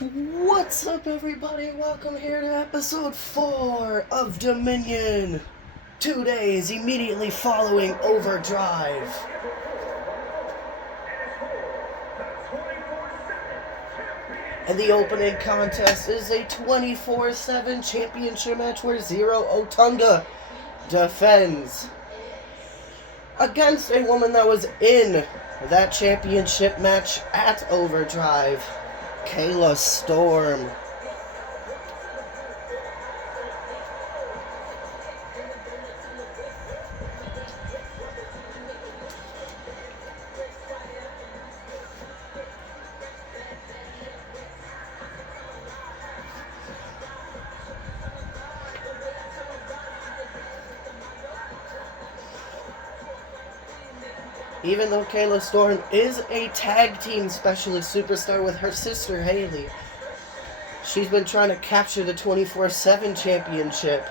What's up, everybody? Welcome here to episode 4 of Dominion. 2 days immediately following Overdrive. And the opening contest is a 24/7 championship match where Zero Otunga defends against a woman that was in that championship match at Overdrive, CAW Storm. Even though CAW Storm is a tag team specialist superstar with her sister Haley, she's been trying to capture the 24/7 championship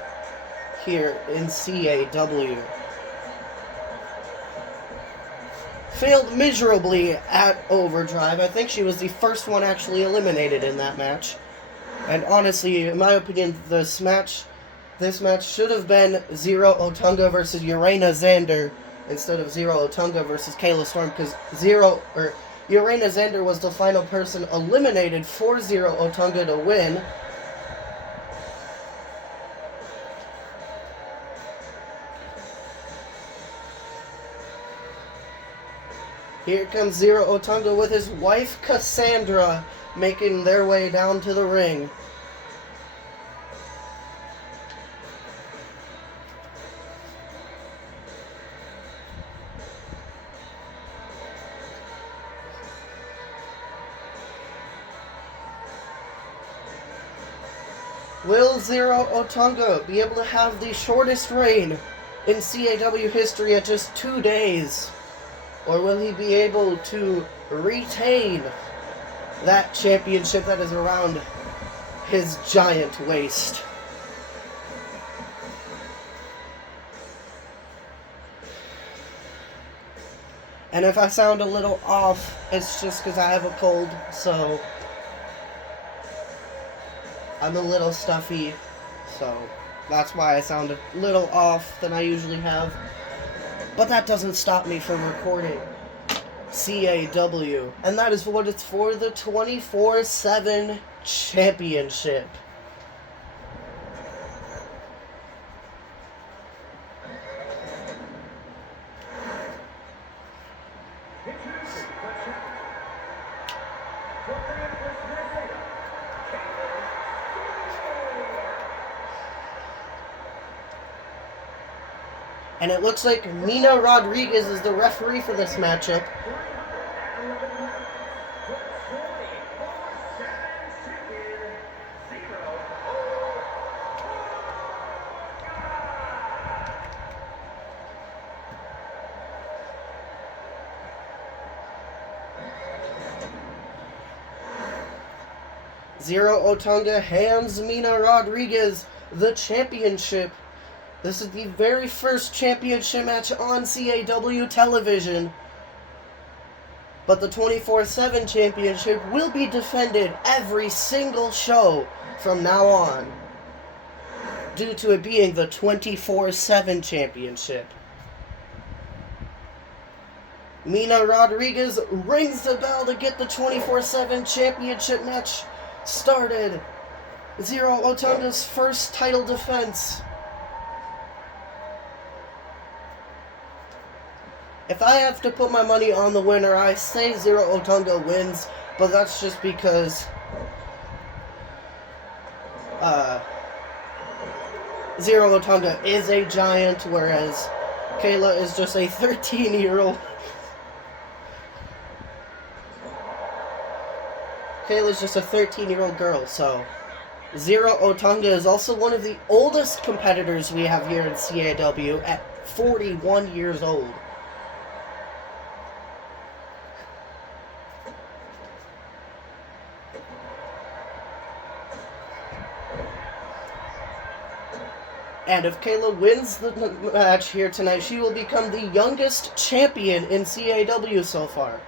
here in CAW. Failed miserably at Overdrive. I think she was the first one actually eliminated in that match. And honestly, in my opinion, this match should have been Zero Otunga versus Urena Xander instead of Zero Otunga versus CAW Storm, because Urena Xander was the final person eliminated for Zero Otunga to win. Here comes Zero Otunga with his wife Cassandra making their way down to the ring. Will Zero Otunga be able to have the shortest reign in CAW history at just 2 days? Or will he be able to retain that championship that is around his giant waist? And if I sound a little off, it's just because I have a cold, so I'm a little stuffy, so that's why I sound a little off than I usually have. But that doesn't stop me from recording CAW. And that is what it's for, the 24/7 championship. And it looks like Nina Rodriguez is the referee for this matchup. Zero Otunga hands Nina Rodriguez the championship. This is the very first championship match on CAW television. But the 24/7 championship will be defended every single show from now on, due to it being the 24/7 championship. Nina Rodriguez rings the bell to get the 24/7 championship match started. Zero Otunga's first title defense. If I have to put my money on the winner, I say Zero Otunga wins, but that's just because Zero Otunga is a giant, whereas Kayla is just a 13-year-old. Kayla's just a 13-year-old girl, so Zero Otunga is also one of the oldest competitors we have here in CAW at 41 years old. And if Kayla wins the match here tonight, she will become the youngest champion in CAW so far.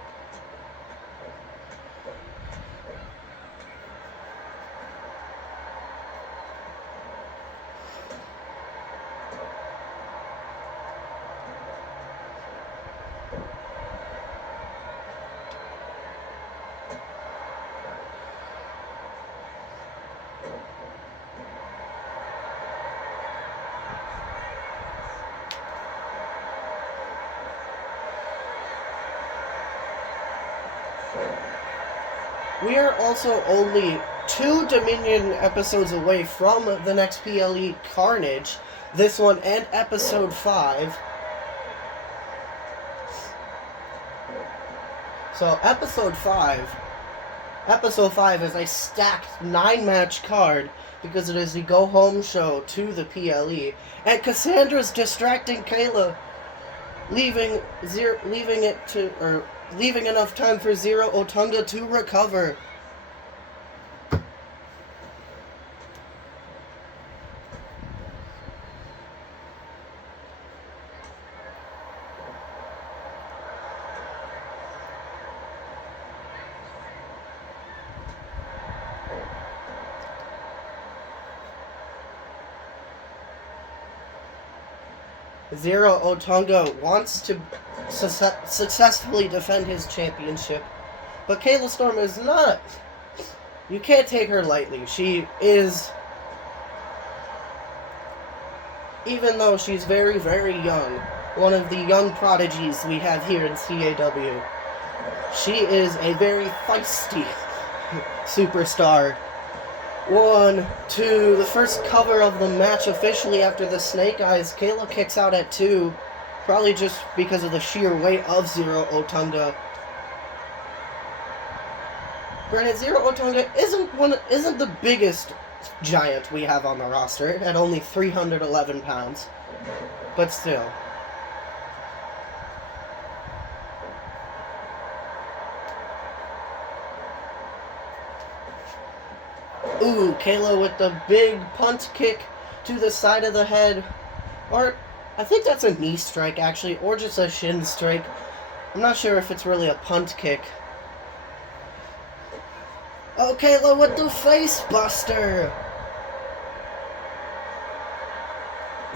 We are also only 2 Dominion episodes away from the next PLE Carnage. This one and episode 5. So episode 5 is a stacked 9-match card because it is the go-home show to the PLE. And Cassandra's distracting Kayla, leaving enough time for Zero Otunga to recover. Zero Otunga wants to successfully defend his championship, but Kayla Storm is not. You can't take her lightly. She is, even though she's very, very young, one of the young prodigies we have here in CAW. She is a very feisty superstar. 1, 2, the first cover of the match officially after the Snake Eyes. Kayla kicks out at 2, probably just because of the sheer weight of Zero Otunga. Granted, Zero Otunga isn't the biggest giant we have on the roster at only 311 pounds, but still. Ooh, Kayla with the big punt kick to the side of the head. Or, I think that's a knee strike, actually, or just a shin strike. I'm not sure if it's really a punt kick. Oh, Kayla with the face buster.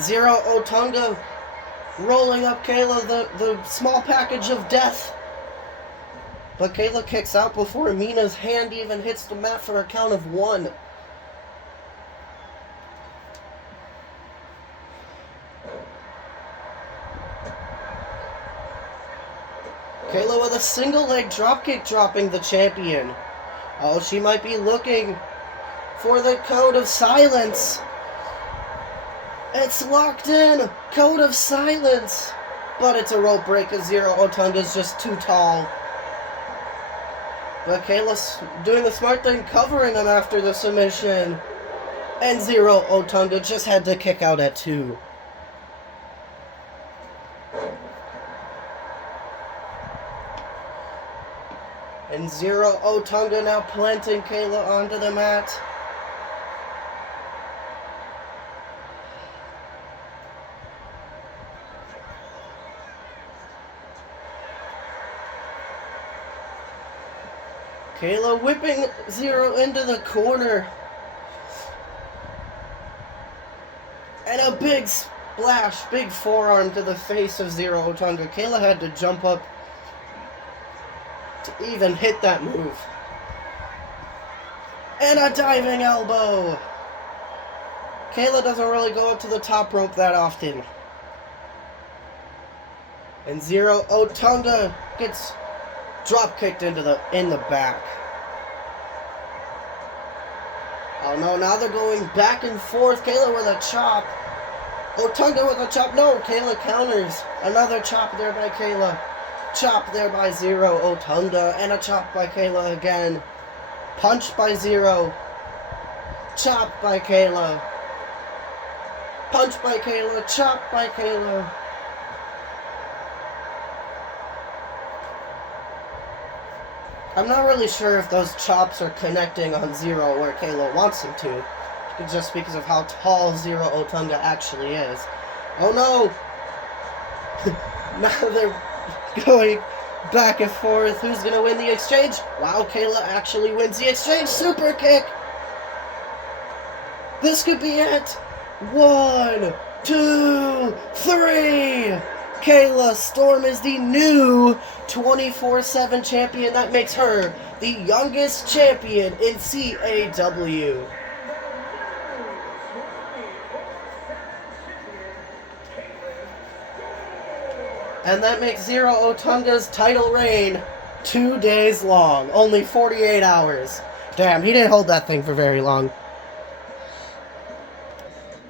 Zero Otunga rolling up Kayla, the small package of death. But Kayla kicks out before Mina's hand even hits the mat for a count of 1. Kayla with a single leg dropkick dropping the champion. Oh, she might be looking for the code of silence. It's locked in. Code of silence. But it's a rope break as Zero Otunga's just too tall. But Kayla's doing the smart thing, covering him after the submission. And Zero Otunga just had to kick out at 2. And Zero Otunga now planting Kayla onto the mat. Kayla whipping Zero into the corner. And a big splash, big forearm to the face of Zero Otunga. Kayla had to jump up to even hit that move. And a diving elbow. Kayla doesn't really go up to the top rope that often. And Zero Otunga gets drop kicked in the back. Oh no, now they're going back and forth. Kayla with a chop. Otunga with a chop. No, Kayla counters. Another chop there by Kayla. Chop there by Zero Otunga. And a chop by Kayla again. Punch by Zero. Chop by Kayla. Punch by Kayla. Chop by Kayla. I'm not really sure if those chops are connecting on Zero where Kayla wants them to. Just because of how tall Zero Otunga actually is. Oh no! Now they're going back and forth. Who's gonna win the exchange? Wow, Kayla actually wins the exchange. Super kick! This could be it! 1, 2, 3! Kayla Storm is the new 24/7 champion. That makes her the youngest champion in CAW. And that makes Zero Otunga's title reign 2 days long. Only 48 hours. Damn, he didn't hold that thing for very long.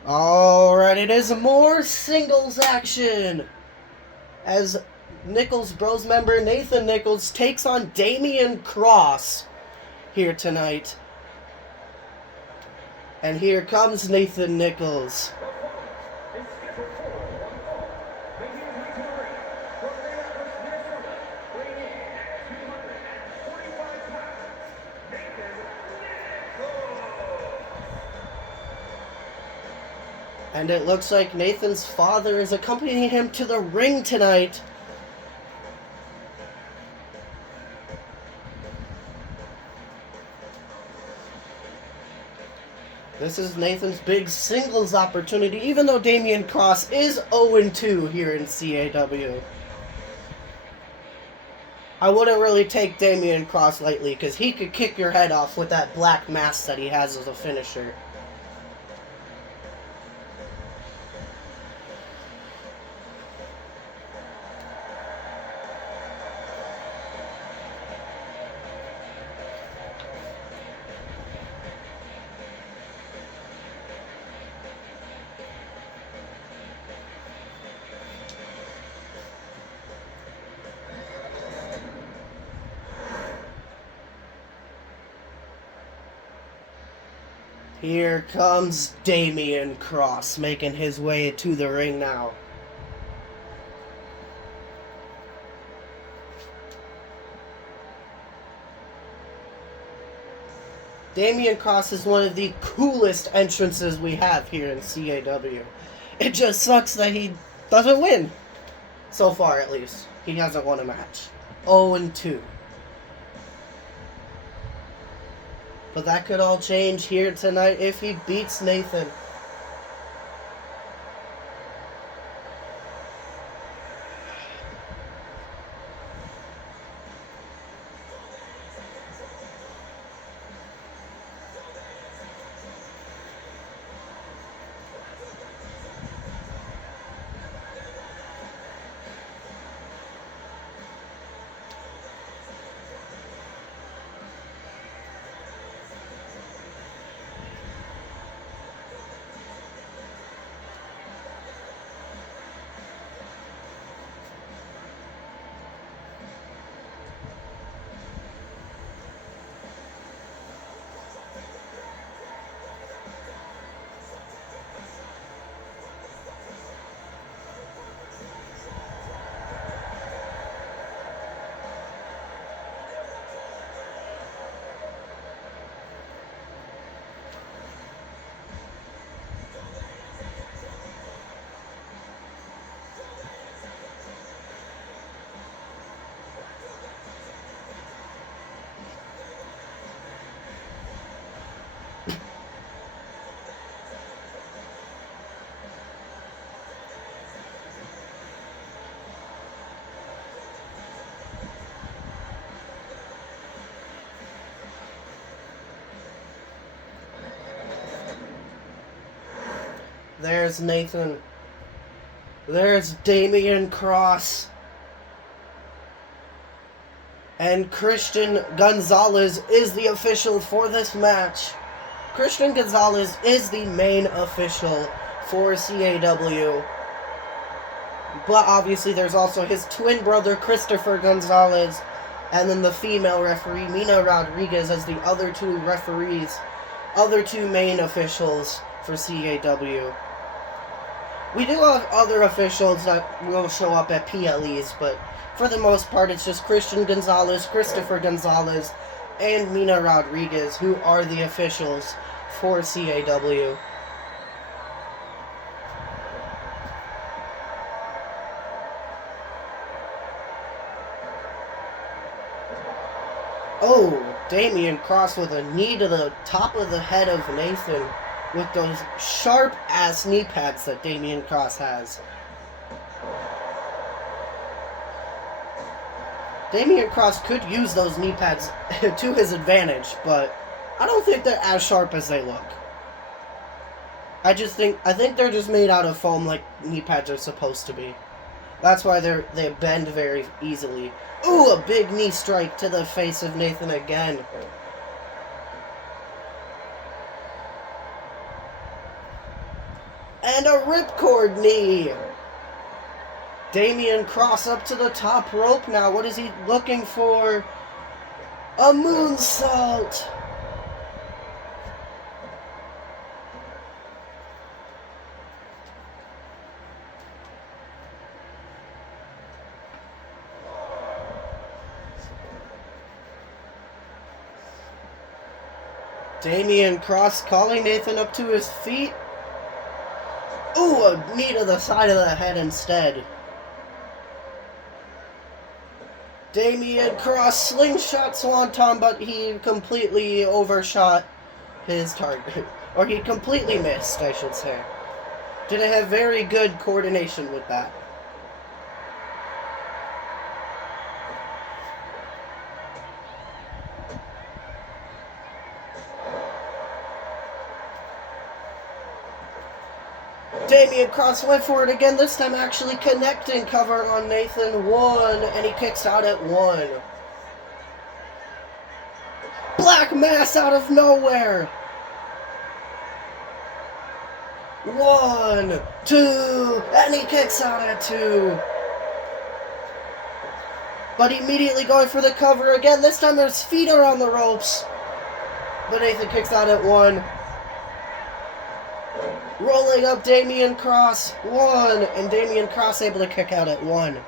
Alright, it is more singles action. As Nichols Bros member Nathan Nichols takes on Damian Cross here tonight. And here comes Nathan Nichols. And it looks like Nathan's father is accompanying him to the ring tonight. This is Nathan's big singles opportunity, even though Damian Cross is 0-2 here in CAW. I wouldn't really take Damian Cross lightly, because he could kick your head off with that black mask that he has as a finisher. Here comes Damian Cross, making his way to the ring now. Damian Cross is one of the coolest entrances we have here in CAW. It just sucks that he doesn't win. So far, at least. He hasn't won a match. 0-2. But that could all change here tonight if he beats Nathan. There's Nathan. There's Damian Cross. And Christian Gonzalez is the official for this match. Christian Gonzalez is the main official for CAW. But obviously there's also his twin brother Christopher Gonzalez, and then the female referee Mina Rodriguez as the other two referees, other two main officials for CAW. We do have other officials that will show up at PLEs, but for the most part it's just Christian Gonzalez, Christopher Gonzalez, and Mina Rodriguez who are the officials for CAW. Oh, Damian Cross with a knee to the top of the head of Nathan with those sharp-ass knee pads that Damian Cross has. Damian Cross could use those knee pads to his advantage, but I don't think they're as sharp as they look. I think they're just made out of foam like knee pads are supposed to be. That's why they bend very easily. Ooh, a big knee strike to the face of Nathan again. And a ripcord knee. Damian Cross up to the top rope now. What is he looking for? A moonsault. Damian Cross calling Nathan up to his feet. Ooh, a knee to the side of the head instead. Damian Cross slingshot swanton, but he completely overshot his target. Or he completely missed, I should say. Didn't have very good coordination with that. Damian Cross went for it again, this time actually connecting, cover on Nathan. 1, and he kicks out at 1. Black Mass out of nowhere. 1, 2, and he kicks out at 2. But immediately going for the cover again. This time his feet are on the ropes. But Nathan kicks out at 1. Rolling up Damian Cross. 1, and Damian Cross able to kick out at 1.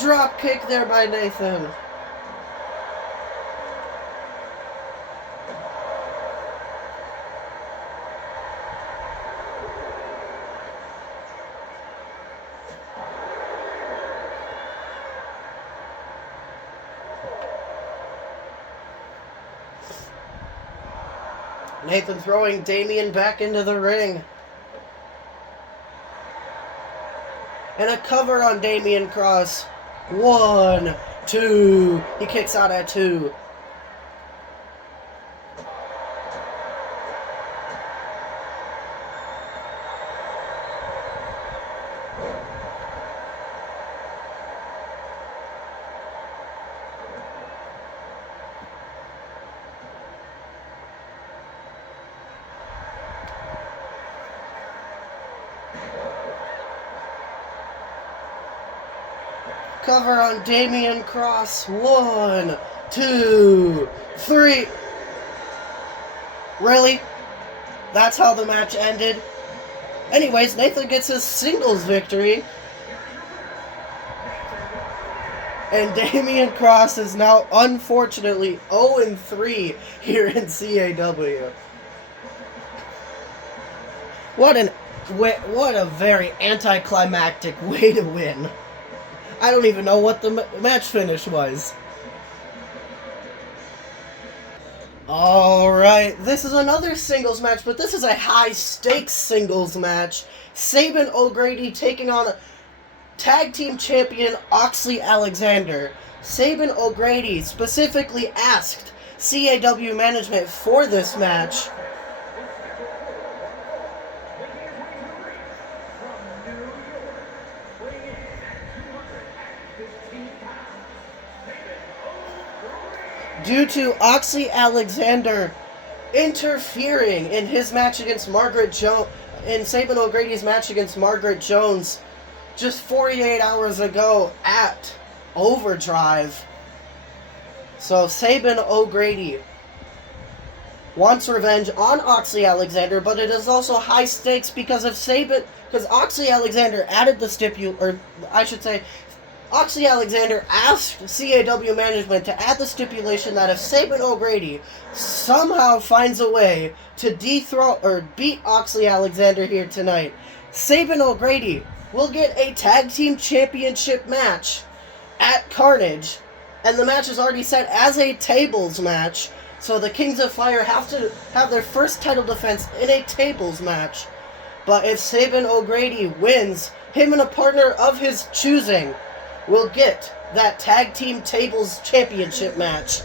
Drop kick there by Nathan. Nathan throwing Damian back into the ring. And a cover on Damian Cross. 1, 2. He kicks out at 2. Cover on Damian Cross. 1, 2, 3. Really? That's how the match ended? Anyways, Nathan gets his singles victory. And Damian Cross is now, unfortunately, 0-3 here in CAW. What a very anticlimactic way to win. I don't even know what the match finish was. Alright, this is another singles match, but this is a high-stakes singles match. Sabin O'Grady taking on tag team champion Oxley Alexander. Sabin O'Grady specifically asked CAW management for this match due to Oxley Alexander interfering in his match against Margaret Jones, in Sabin O'Grady's match against Margaret Jones just 48 hours ago at Overdrive. So Sabin O'Grady wants revenge on Oxley Alexander, but it is also high stakes because Oxley Alexander added the Oxley Alexander asked CAW management to add the stipulation that if Sabin O'Grady somehow finds a way to dethrone or beat Oxley Alexander here tonight, Sabin O'Grady will get a tag team championship match at Carnage, and the match is already set as a tables match, so the Kings of Fire have to have their first title defense in a tables match. But if Sabin O'Grady wins, him and a partner of his choosing will get that tag team tables championship match.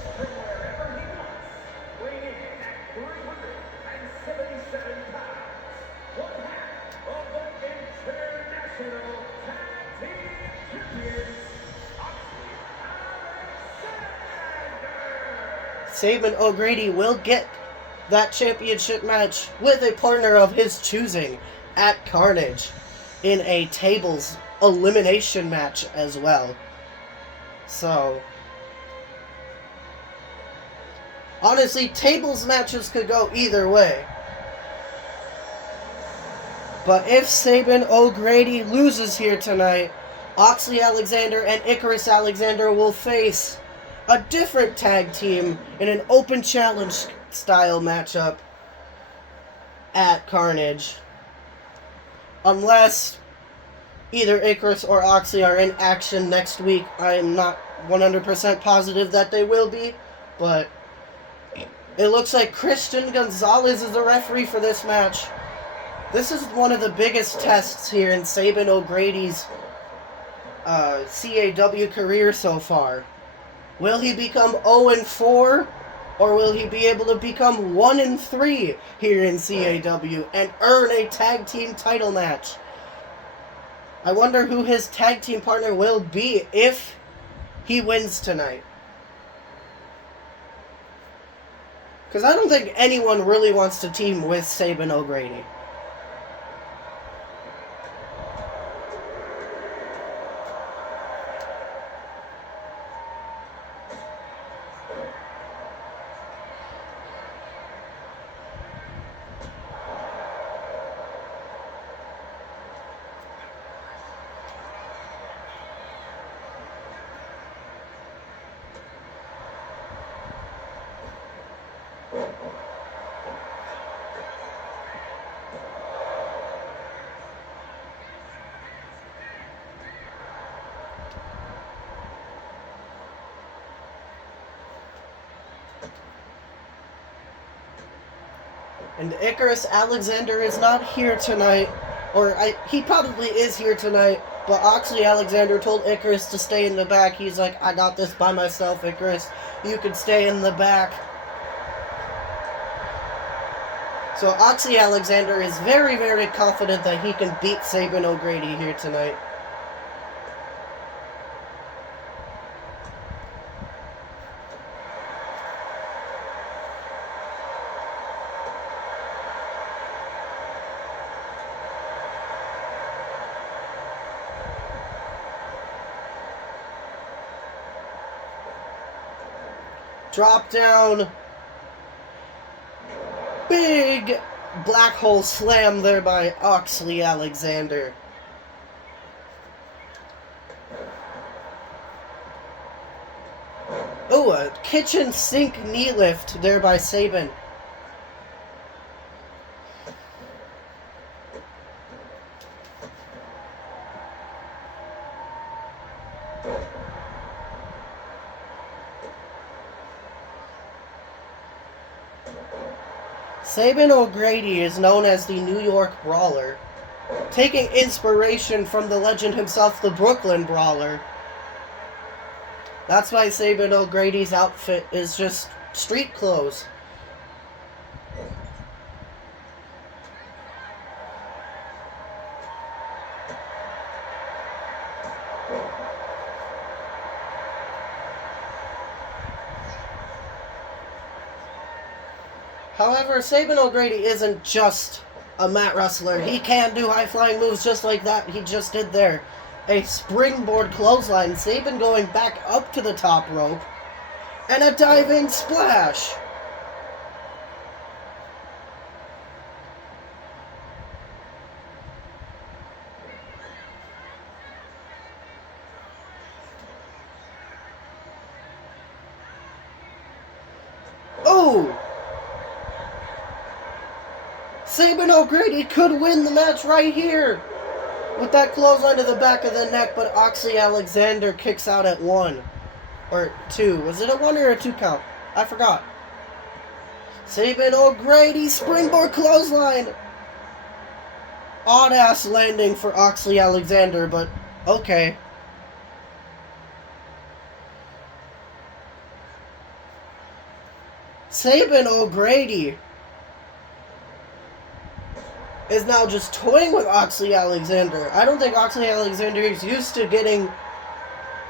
Sabin O'Grady will get that championship match with a partner of his choosing at Carnage in a tables elimination match as well. So, honestly, tables matches could go either way. But if Sabin O'Grady loses here tonight, Oxley Alexander and Icarus Alexander will face a different tag team in an open challenge style matchup at Carnage. Unless either Icarus or Oxley are in action next week. I'm not 100% positive that they will be, but it looks like Christian Gonzalez is the referee for this match. This is one of the biggest tests here in Sabin O'Grady's CAW career so far. Will he become 0-4, or will he be able to become 1-3 here in CAW and earn a tag team title match? I wonder who his tag team partner will be if he wins tonight. Because I don't think anyone really wants to team with Sabin O'Grady. And Icarus Alexander is not here tonight, he probably is here tonight, but Oxley Alexander told Icarus to stay in the back. He's like, I got this by myself, Icarus. You can stay in the back. So Oxley Alexander is very, very confident that he can beat Sabin O'Grady here tonight. Drop down. Big black hole slam there by Oxley Alexander. Oh, a kitchen sink knee lift there by Sabin. Sabin O'Grady is known as the New York Brawler, taking inspiration from the legend himself, the Brooklyn Brawler. That's why Sabin O'Grady's outfit is just street clothes. However, Sabin O'Grady isn't just a mat wrestler. He can do high-flying moves just like that he just did there. A springboard clothesline, Sabin going back up to the top rope, and a diving splash. Oh! Sabin O'Grady could win the match right here with that clothesline to the back of the neck, but Oxley Alexander kicks out at 1. Or 2. Was it a 1 or a 2 count? I forgot. Sabin O'Grady springboard clothesline. Odd-ass landing for Oxley Alexander, but okay. Sabin O'Grady is now just toying with Oxley Alexander. I don't think Oxley Alexander is used to getting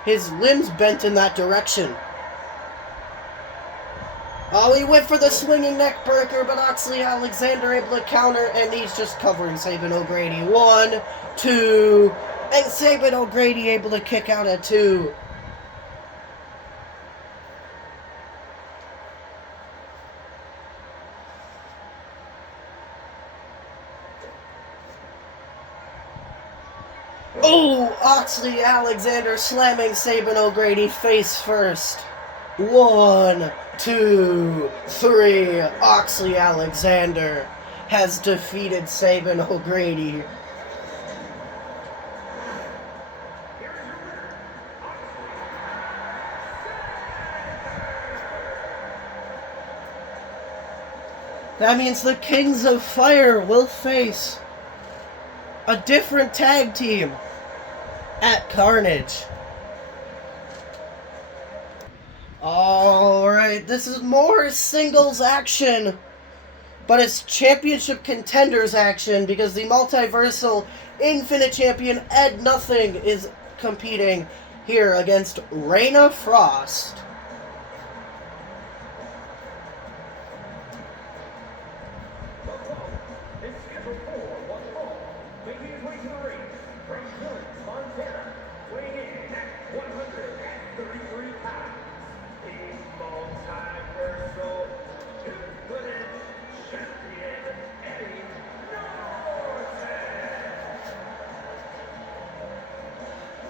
his limbs bent in that direction. Oh, he went for the swinging neck breaker, but Oxley Alexander able to counter, and he's just covering Sabin O'Grady. 1, 2, and Sabin O'Grady able to kick out at 2. Oh, Oxley Alexander slamming Sabin O'Grady face first. 1, 2, 3. Oxley Alexander has defeated Sabin O'Grady. That means the Kings of Fire will face a different tag team at Carnage. Alright, this is more singles action, but it's championship contenders action because the multiversal Infinite Champion Ed Nothing is competing here against Raina Frost.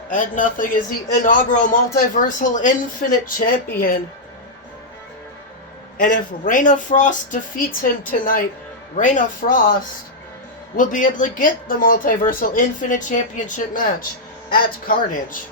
Ed Nothing is the inaugural Multiversal Infinite Champion. And if Raina Frost defeats him tonight, Raina Frost will be able to get the Multiversal Infinite Championship match at Carnage.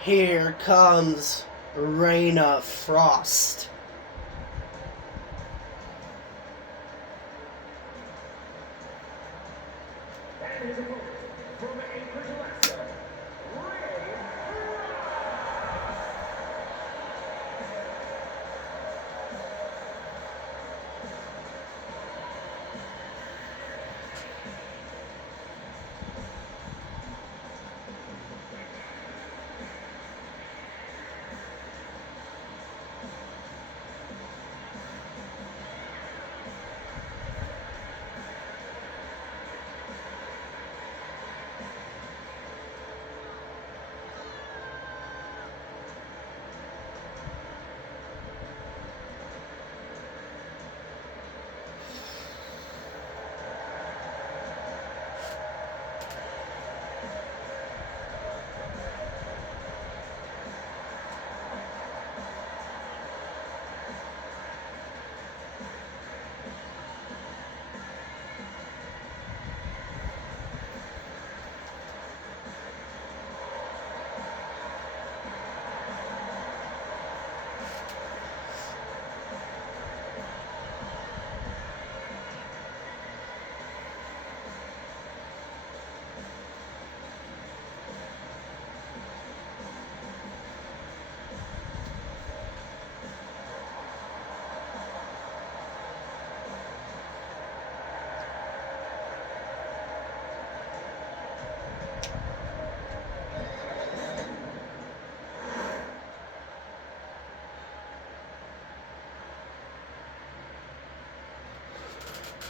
Here comes Raina Frost.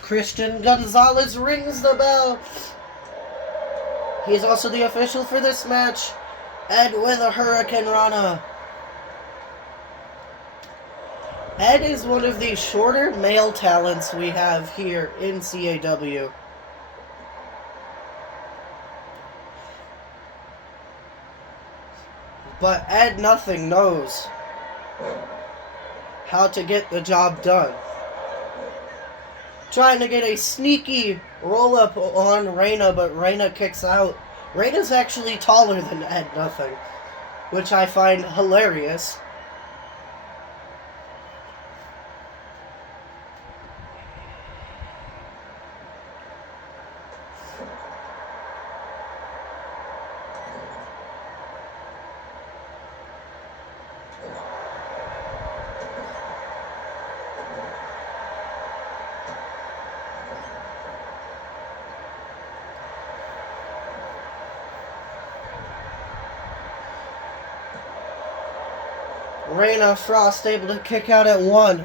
Christian Gonzalez rings the bell. He's also the official for this match. Ed with a Hurricane Rana. Ed is one of the shorter male talents we have here in CAW. But Ed Nothing knows how to get the job done. Trying to get a sneaky roll-up on Reina, but Reina kicks out. Reina's actually taller than Ed Nothing, which I find hilarious. Reina Frost able to kick out at 1.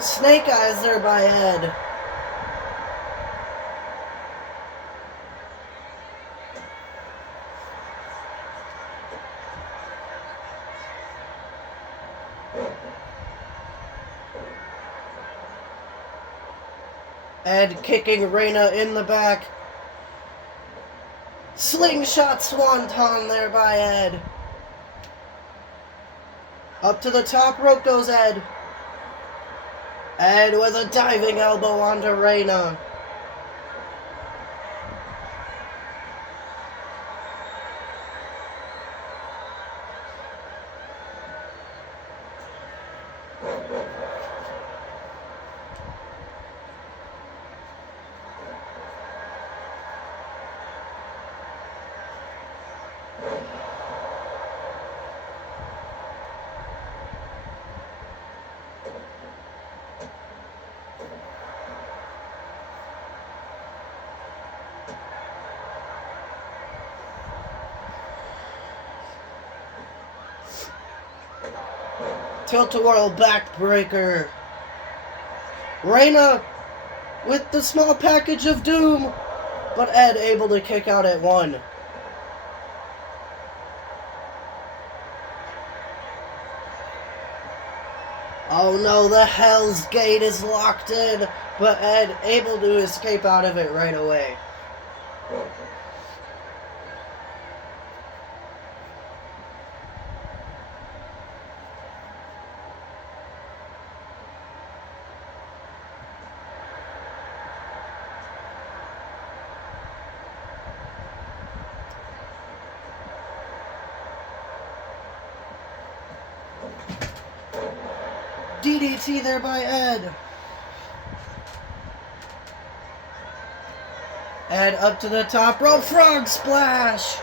Snake Eyes there by Ed. Ed kicking Reina in the back. Slingshot Swanton there by Ed. Up to the top rope goes Ed. Ed with a diving elbow onto Reina. Tilt-a-whirl backbreaker. Reina with the small package of doom, but Ed able to kick out at 1. Oh no, the Hell's Gate is locked in, but Ed able to escape out of it right away. DDT there by Ed. Ed up to the top rope, frog splash.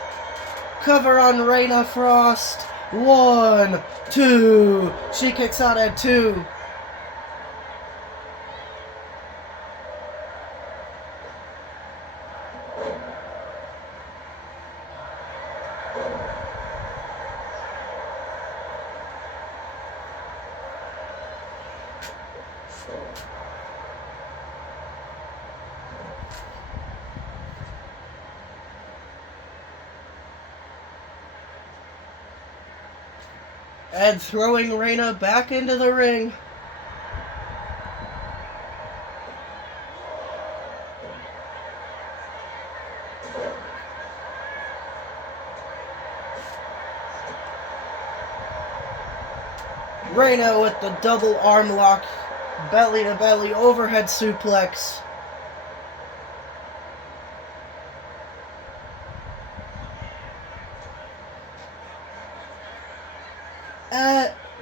Cover on Reina Frost. 1, 2. She kicks out at 2. Ed throwing Reina back into the ring. Reina with the double arm lock, belly to belly overhead suplex.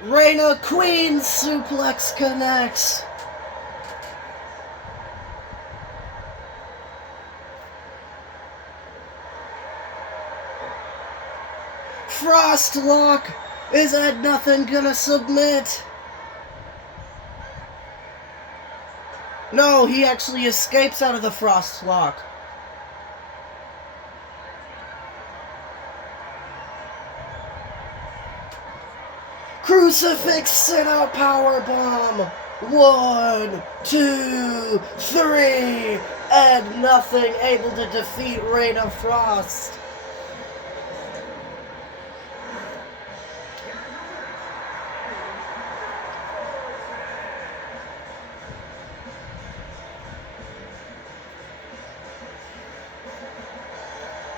Reina Queen suplex connects. Frost lock. Is Ed Nothing gonna submit? No, he actually escapes out of the Frost lock. Crucifix and a power bomb. 1, 2, 3, and nothing able to defeat Reign of Frost.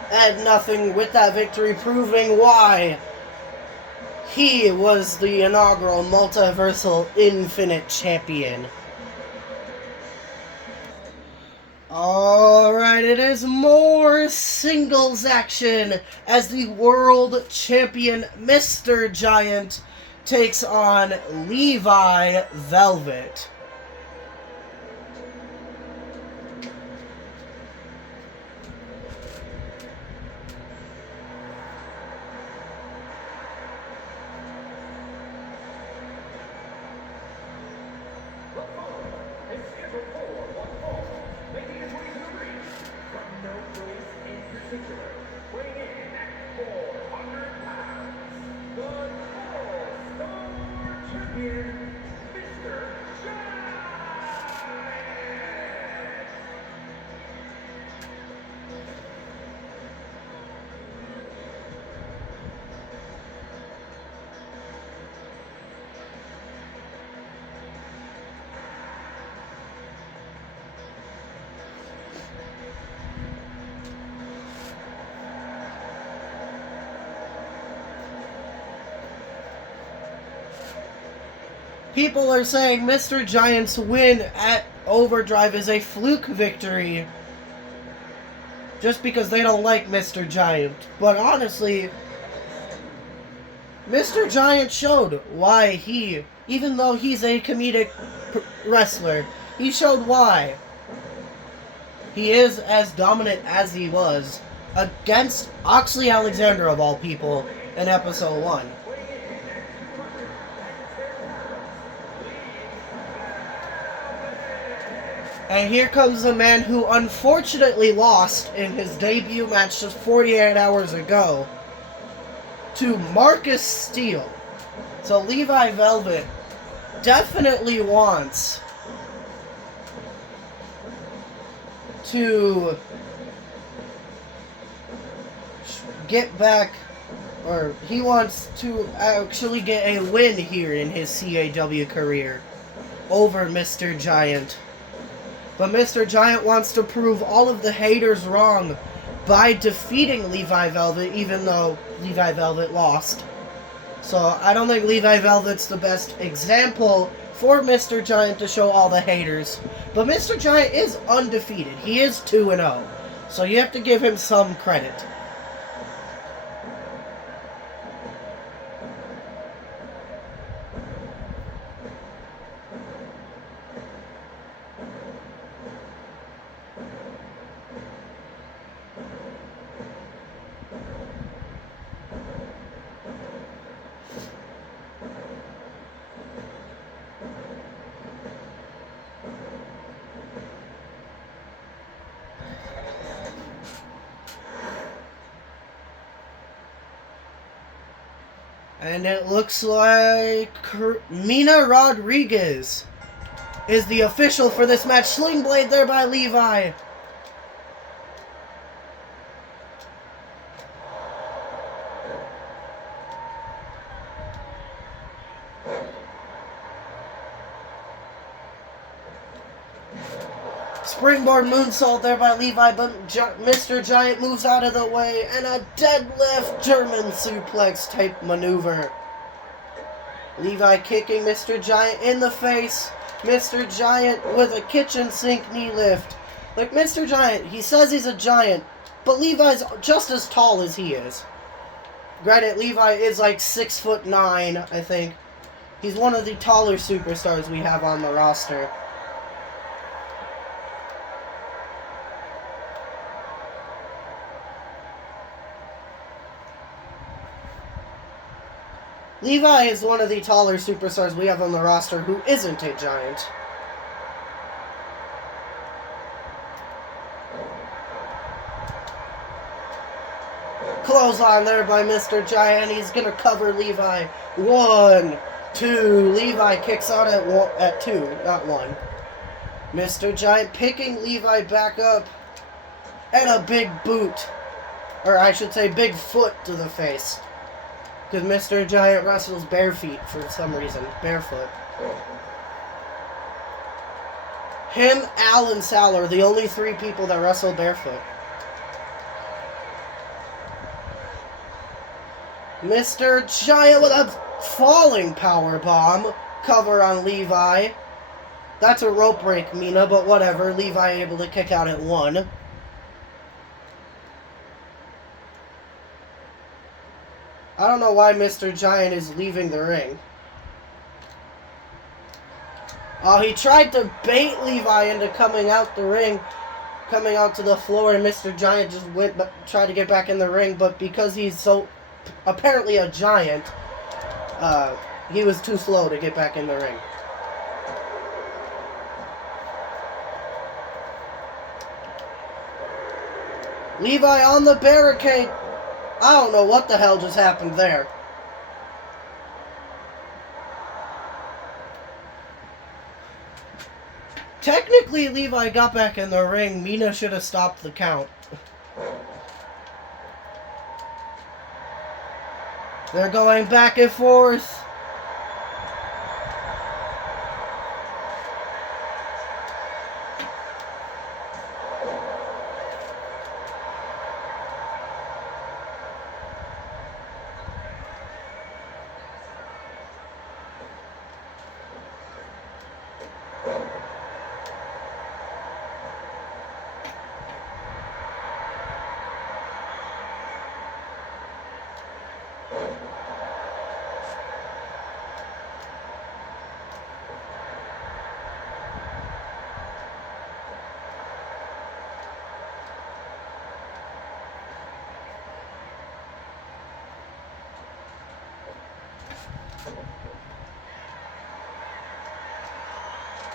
And nothing with that victory, proving why he was the inaugural Multiversal Infinite Champion. Alright, it is more singles action as the World Champion Mr. Giant takes on Levi Velvet. People are saying Mr. Giant's win at Overdrive is a fluke victory just because they don't like Mr. Giant. But honestly, Mr. Giant showed why he, even though he's a comedic wrestler, he showed why he is as dominant as he was against Oxley Alexander, of all people, in episode 1. And here comes a man who unfortunately lost in his debut match just 48 hours ago to Marcus Steele. So Levi Velvet definitely wants to get back, or he wants to actually get a win here in his CAW career over Mr. Giant. But Mr. Giant wants to prove all of the haters wrong by defeating Levi Velvet, even though Levi Velvet lost. So I don't think Levi Velvet's the best example for Mr. Giant to show all the haters. But Mr. Giant is undefeated. He is 2-0. So you have to give him some credit. And it looks like Mina Rodriguez is the official for this match. Sling Blade there by Levi. Springboard moonsault there by Levi, but Mr. Giant moves out of the way, and a deadlift German suplex type maneuver. Levi kicking Mr. Giant in the face. Mr. Giant with a kitchen sink knee lift. Like, Mr. Giant, he says he's a giant, but Levi's just as tall as he is. Granted, Levi is like 6'9", I think. He's one of the taller superstars we have on the roster. Levi is one of the taller superstars we have on the roster who isn't a giant. clothesline there by Mr. Giant. He's going to cover Levi. 1, 2. Levi kicks out at 2, not 1. Mr. Giant picking Levi back up. And a big boot. Or I should say big foot to the face. Because Mr. Giant wrestles bare feet for some reason. Barefoot. Him, Al, and Sal are the only 3 people that wrestle barefoot. Mr. Giant with a falling power bomb. Cover on Levi. That's a rope break, Mina, but whatever. Levi able to kick out at 1. I don't know why Mr. Giant is leaving the ring. Oh, he tried to bait Levi into coming out the ring, coming out to the floor, and Mr. Giant just tried to get back in the ring, but because he's so apparently a giant, he was too slow to get back in the ring. Levi on the barricade. I don't know what the hell just happened there. Technically, Levi got back in the ring. Mina should have stopped the count. They're going back and forth.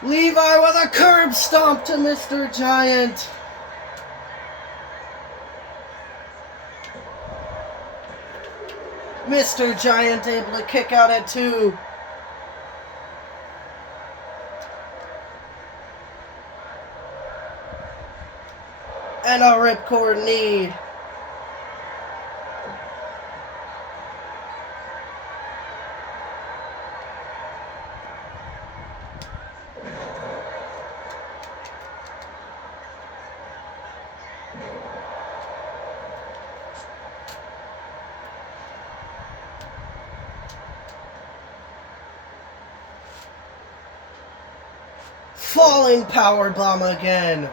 Levi with a curb stomp to Mr. Giant. Mr. Giant able to kick out at 2. And a ripcord knee. Falling powerbomb again.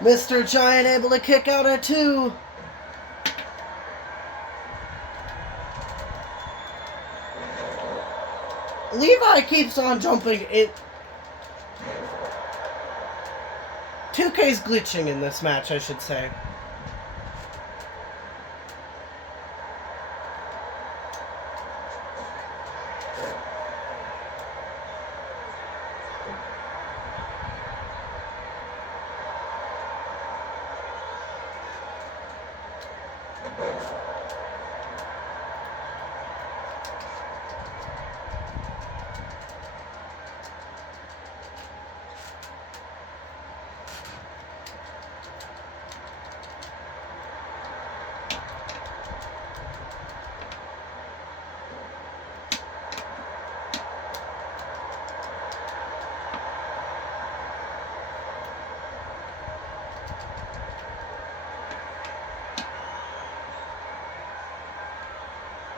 Mr. Giant able to kick out at 2. Levi keeps on jumping it. 2K's glitching in this match, I should say.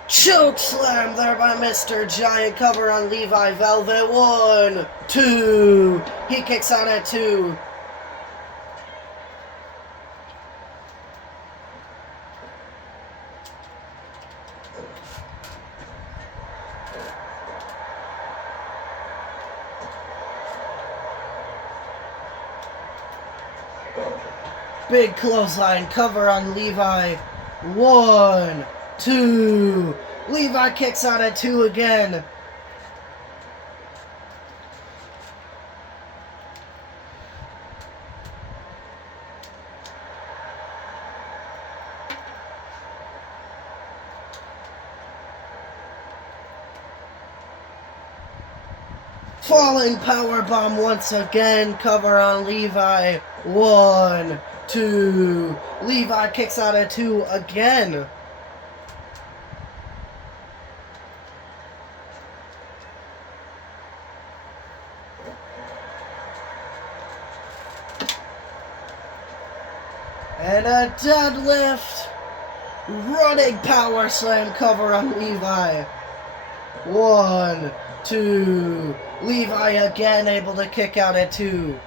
Choke slam there by Mr. Giant. Cover on Levi Velvet. 1, 2. He kicks out at 2. Big clothesline, cover on Levi. 1, 2. Levi kicks out at 2 again. Falling powerbomb once again, cover on Levi. 1, 2. Levi kicks out at 2 again. And a deadlift. Running power slam, cover on Levi. 1, 2. Levi again able to kick out at 2.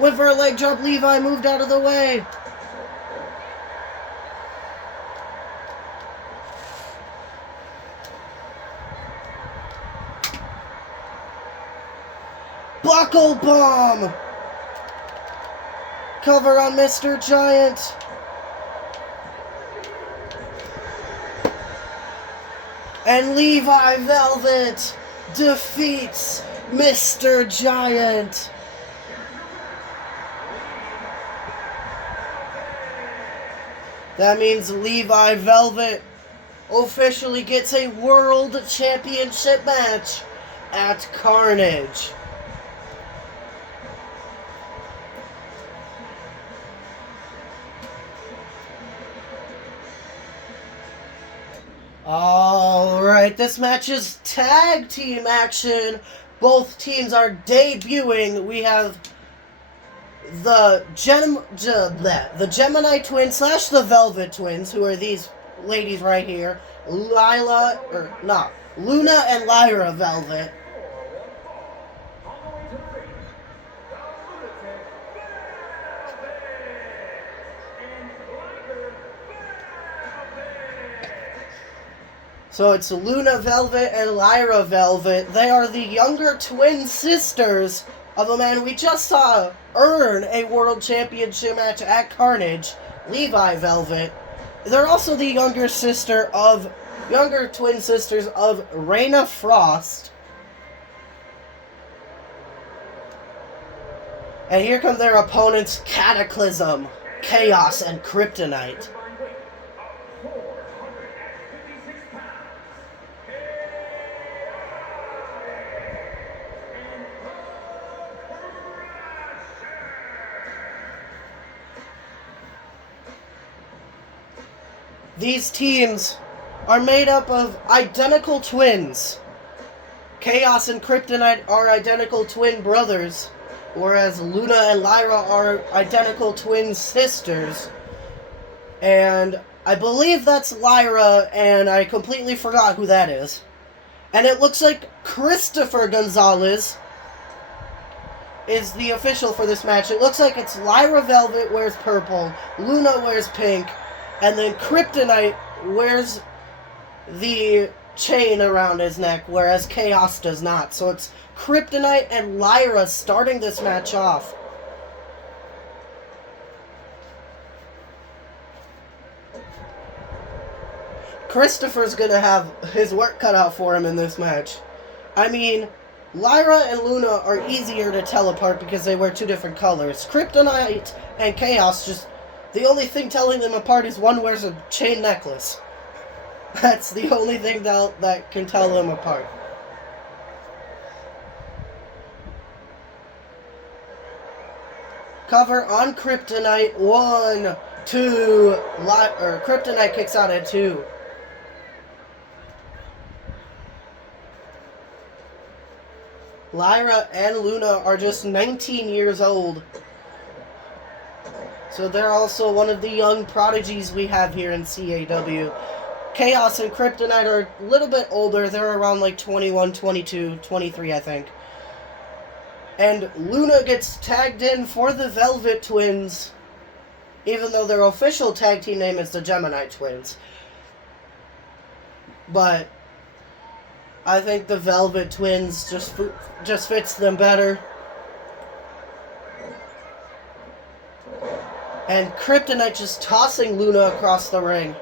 With her leg drop, Levi moved out of the way. Buckle bomb. Cover on Mr. Giant. And Levi Velvet defeats Mr. Giant. That means Levi Velvet officially gets a World Championship match at Carnage. Alright, this match is tag team action. Both teams are debuting. We have the Gemini twins / the Velvet twins, who are these ladies right here. Luna and Lyra Velvet. So it's Luna Velvet and Lyra Velvet. They are the younger twin sisters of a man we just saw earn a World Championship match at Carnage, Levi Velvet. They're also the younger twin sisters of Raina Frost. And here come their opponents, Cataclysm, Chaos, and Kryptonite. These teams are made up of identical twins. Chaos and Kryptonite are identical twin brothers, whereas Luna and Lyra are identical twin sisters. And I believe that's Lyra, and I completely forgot who that is. And it looks like Christopher Gonzalez is the official for this match. It looks like it's Lyra Velvet wears purple, Luna wears pink, and then Kryptonite wears the chain around his neck, whereas Chaos does not. So it's Kryptonite and Lyra starting this match off. Christopher's gonna have his work cut out for him in this match. I mean, Lyra and Luna are easier to tell apart because they wear two different colors. Kryptonite and Chaos, just the only thing telling them apart is one wears a chain necklace. That's the only thing that can tell them apart. Cover on Kryptonite. 1, 2. Kryptonite kicks out at 2. Lyra and Luna are just 19 years old. So they're also one of the young prodigies we have here in CAW. Chaos and Kryptonite are a little bit older. They're around like 21, 22, 23, I think. And Luna gets tagged in for the Velvet Twins, even though their official tag team name is the Gemini Twins. But I think the Velvet Twins just fits them better. And Kryptonite just tossing Luna across the ring.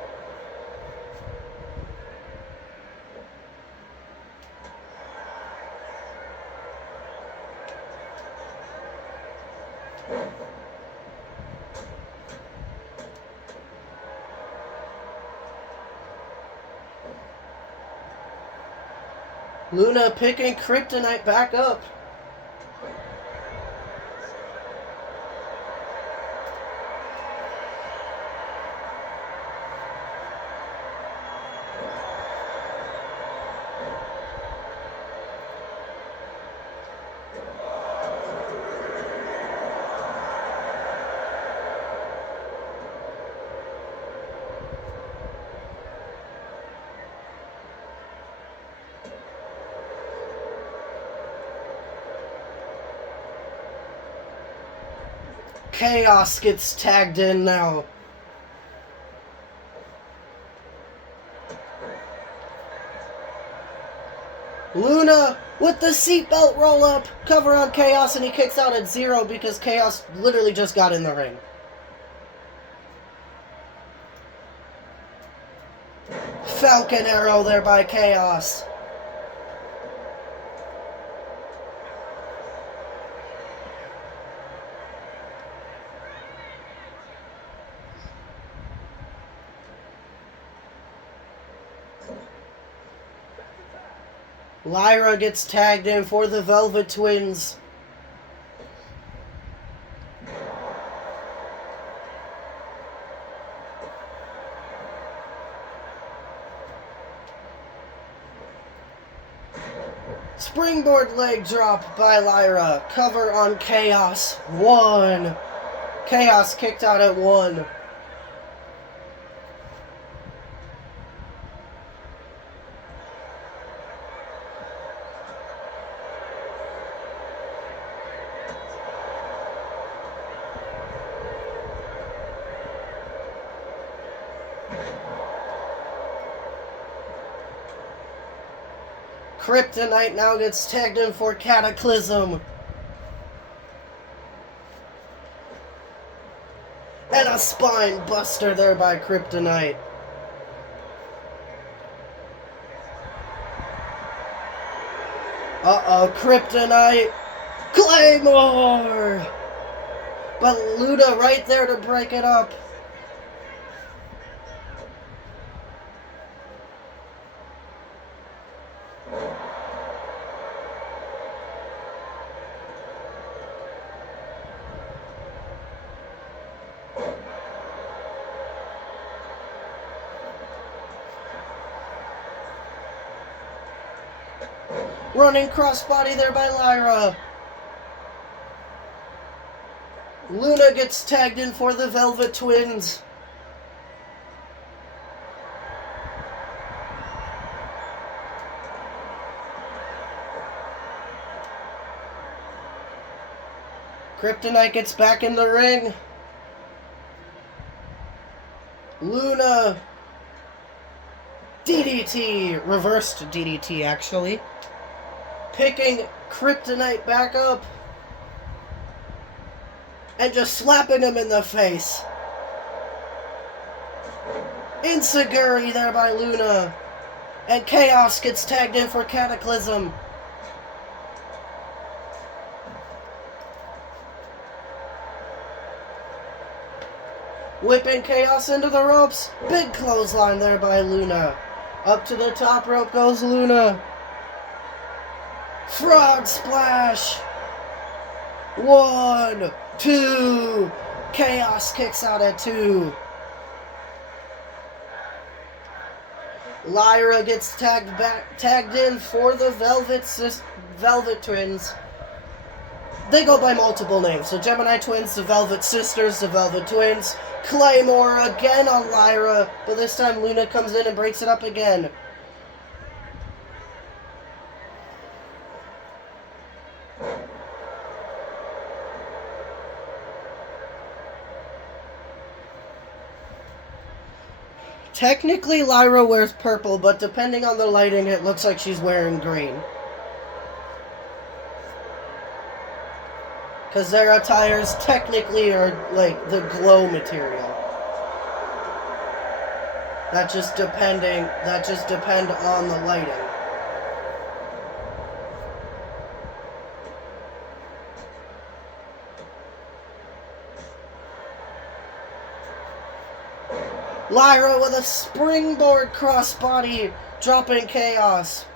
Luna picking Kryptonite back up. Chaos gets tagged in now. Luna with the seatbelt roll up, cover on Chaos, and he kicks out at 0 because Chaos literally just got in the ring. Falcon Arrow there by Chaos. Lyra gets tagged in for the Velvet Twins. Springboard leg drop by Lyra. Cover on Chaos. 1. Chaos kicked out at 1. Kryptonite now gets tagged in for Cataclysm. And a spine buster there by Kryptonite. Uh-oh, Kryptonite. Claymore! But Luna right there to break it up. Running crossbody there by Lyra. Luna gets tagged in for the Velvet Twins. Kryptonite gets back in the ring. Luna. DDT. Reversed DDT, actually. Picking Kryptonite back up. And just slapping him in the face. Enziguri there by Luna. And Chaos gets tagged in for Cataclysm. Whipping Chaos into the ropes. Big clothesline there by Luna. Up to the top rope goes Luna. Frog splash. 1, 2. Chaos kicks out at 2. Lyra gets tagged in for the Velvet Twins. they go by multiple names. So Gemini Twins, the Velvet Sisters, the Velvet Twins, Claymore again on Lyra, but this time Luna comes in and breaks it up again. Technically, Lyra wears purple, but depending on the lighting, it looks like she's wearing green. Because their attires technically are like the glow material. That just depend on the lighting. Lyra with a springboard crossbody, dropping Chaos.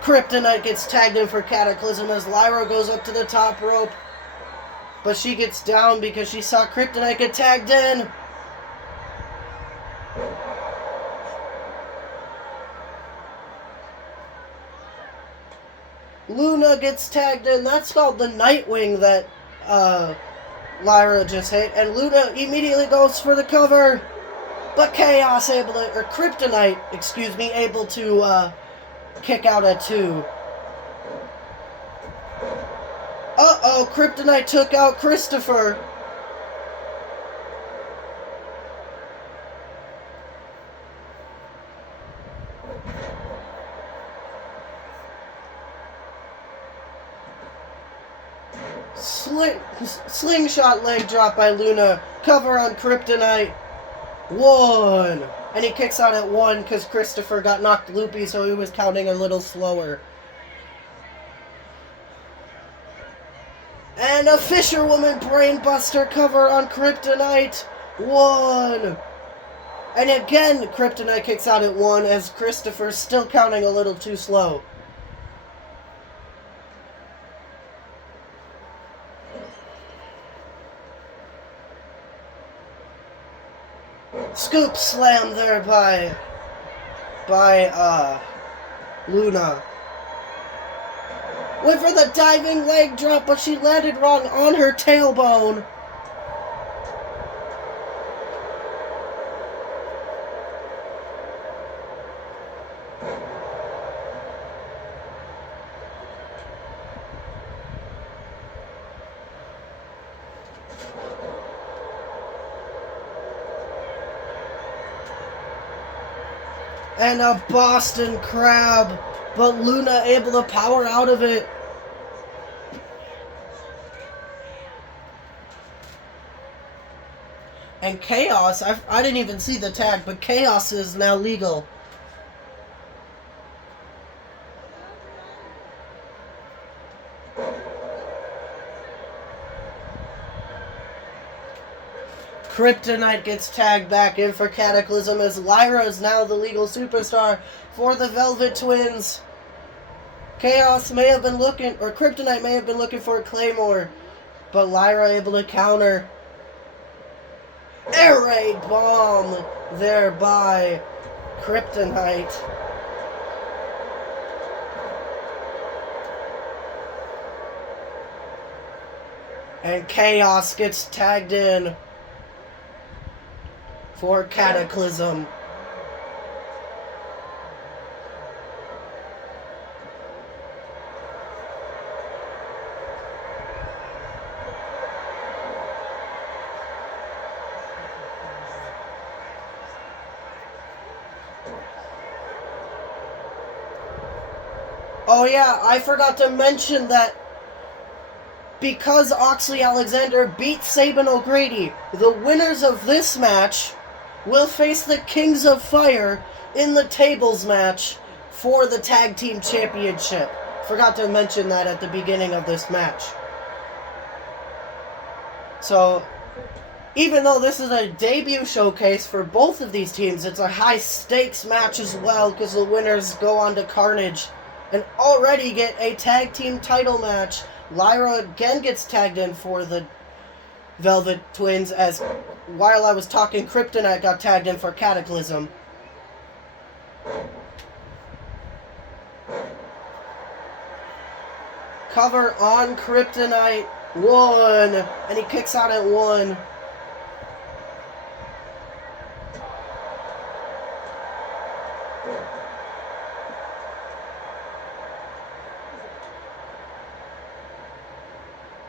Kryptonite gets tagged in for Cataclysm as Lyra goes up to the top rope. But she gets down because she saw Kryptonite get tagged in. Luna gets tagged in. That's called the Nightwing that Lyra just hit. And Luna immediately goes for the cover. But Kryptonite, able to kick out at 2. Uh-oh, Kryptonite took out Christopher. Slingshot leg drop by Luna. Cover on Kryptonite. 1. And he kicks out at 1 because Christopher got knocked loopy, so he was counting a little slower. And a Fisherwoman brainbuster cover on Kryptonite. 1. And again, Kryptonite kicks out at 1 as Christopher's still counting a little too slow. Scoop slam there by Luna. Went for the diving leg drop, but she landed wrong on her tailbone. And a Boston Crab, but Luna able to power out of it. And Chaos, I didn't even see the tag, but Chaos is now legal. Kryptonite gets tagged back in for Cataclysm as Lyra is now the legal superstar for the Velvet Twins. Chaos may have been looking, or Kryptonite may have been looking for a Claymore, but Lyra able to counter. Air raid bomb there by Kryptonite. And Chaos gets tagged in for Cataclysm. Oh yeah, I forgot to mention that because Oxley Alexander beat Sabin O'Grady, the winners of this match will face the Kings of Fire in the tables match for the Tag Team Championship. Forgot to mention that at the beginning of this match. So, even though this is a debut showcase for both of these teams, it's a high-stakes match as well because the winners go on to Carnage and already get a tag team title match. Lyra again gets tagged in for the Velvet Twins as while I was talking, Kryptonite got tagged in for Cataclysm. Cover on Kryptonite. 1. And he kicks out at 1.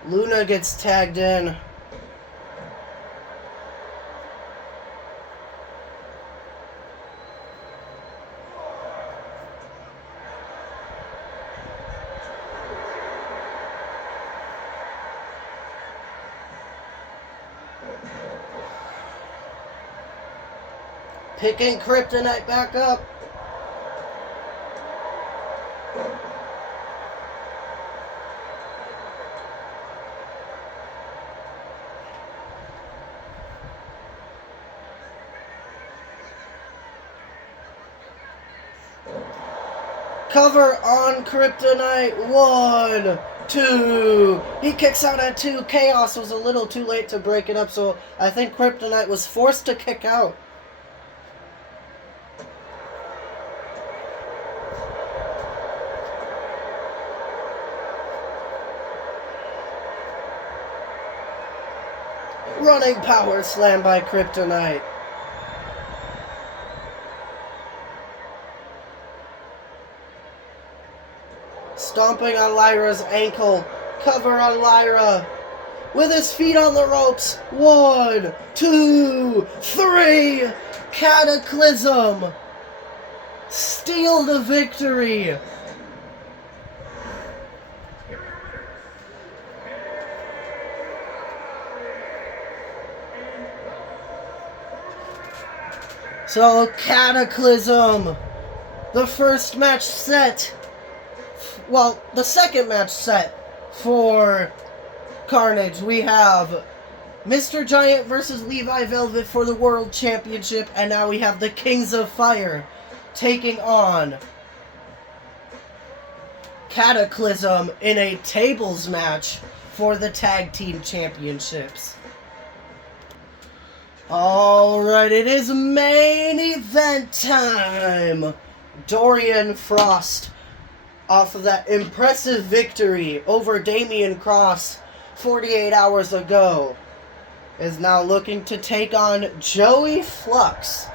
Luna gets tagged in. Picking Kryptonite back up. Cover on Kryptonite. 1, 2. He kicks out at 2. Chaos was a little too late to break it up, so I think Kryptonite was forced to kick out. Running power slam by Kryptonite. Stomping on Lyra's ankle. Cover on Lyra. With his feet on the ropes. 1, 2, 3. Cataclysm. Steal the victory. So, Cataclysm. The first match set. Well, the second match set for Carnage. We have Mr. Giant versus Levi Velvet for the World Championship. And now we have the Kings of Fire taking on Cataclysm in a tables match for the Tag Team Championships. Alright, it is main event time. Dorian Frost, off of that impressive victory over Damian Cross 48 hours ago, is now looking to take on Joey Flux.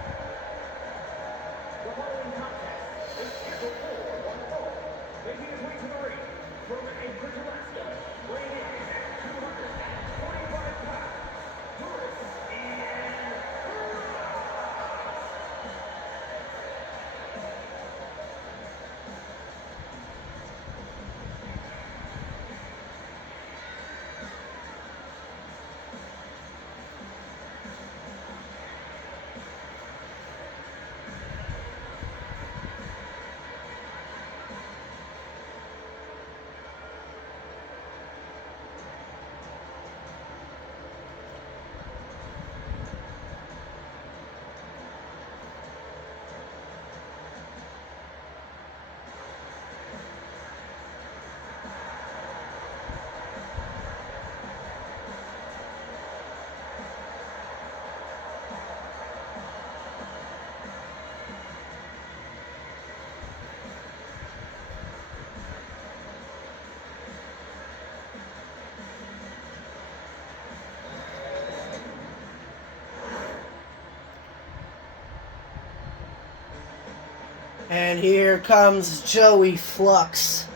And here comes Joey Flux.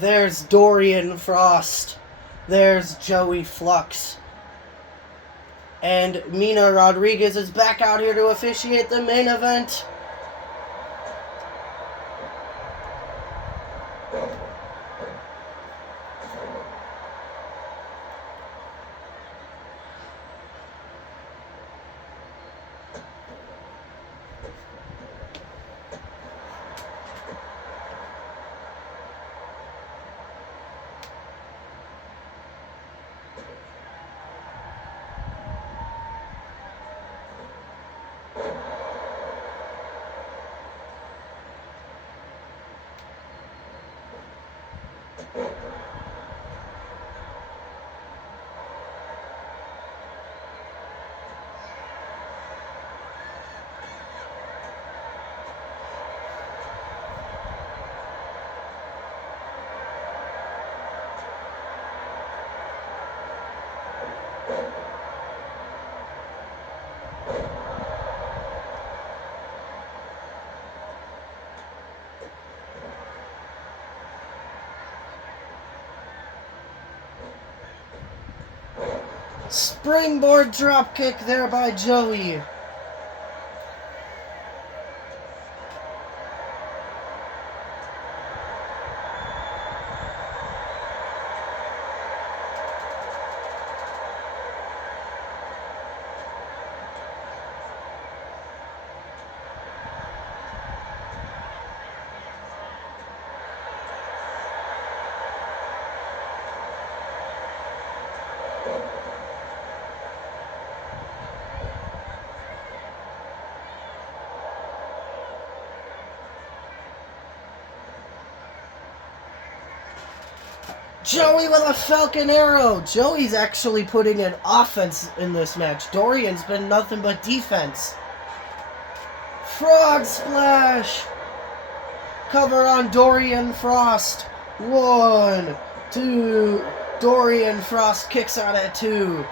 There's Dorian Frost. There's Joey Flux. And Mina Rodriguez is back out here to officiate the main event. Springboard dropkick there by Joey. Joey with a Falcon Arrow. Joey's actually putting in offense in this match. Dorian's been nothing but defense. Frog Splash. Cover on Dorian Frost. 1, 2. Dorian Frost kicks out at 2.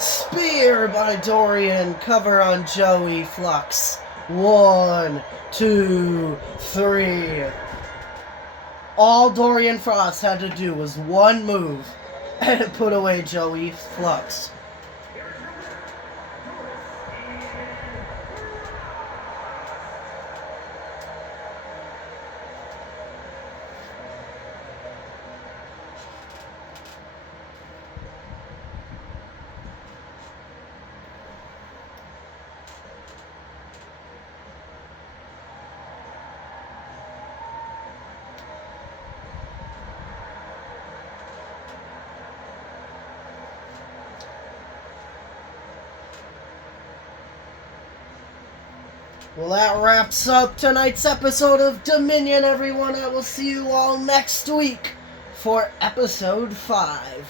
Spear by Dorian. Cover on Joey Flux. 1, 2, 3. All Dorian Frost had to do was one move and put away Joey Flux. Well, that wraps up tonight's episode of Dominion, everyone. I will see you all next week for episode 5.